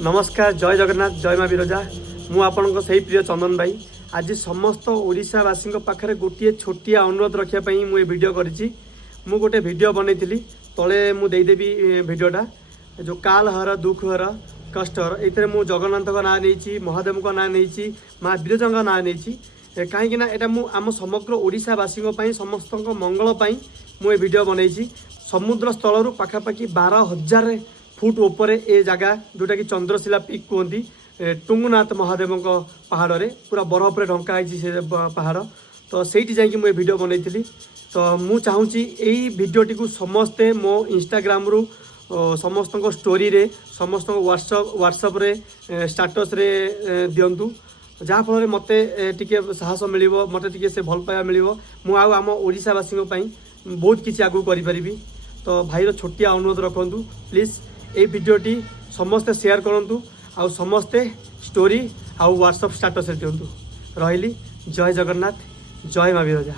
नमस्कार जय जगन्नाथ जय माँ विरजा मु आपण से प्रिय चंदन भाई आज समस्त ओडावासी पाखे गोटे छोटिया अनुरोध रखापी मुझे भिड कर गोटे भिड बनई तले मुदेदेवी भिडटा जो काल हर दुख हर कष्ट हर ये मु जगन्नाथ ना नहीं महादेव ना नहीं माँ विरजा ना नहीं कहीं यहाँ आम समग्र ओडावासी समस्त मंगलपाई मुझे भिड बनई समुद्र स्थल पाखापाखि 12,000 फुट ऊपर ए जगह जोटा कि चंद्रशिला पिक कहती टुंगनाथ महादेव पहाड़ रे पूरा बरफ रे ढंकाई से पहाड़ तो सही जाकि मुझे भिड बनई तो मु चाहूँगी यही भिडटी को समस्ते मो इंस्टाग्राम रु समस्त स्टोरी रे समस्त व्हाट्सएप रे स्टेटस रे दिंतु जहाँफल मते टिके साहस मिल मते टिके से भल पाइबा मिल मु आम ओडावासी बहुत किसी आगू करी तो भाईर छोटिया अनुरोध रखु प्लीज ये भिडटी समस्ते शेयर करूँ आउ समस्ते स्टोरी आउ व्हाट्सएप स्टेटस दिंतु रही जय जगन्नाथ जय माँ विरजा।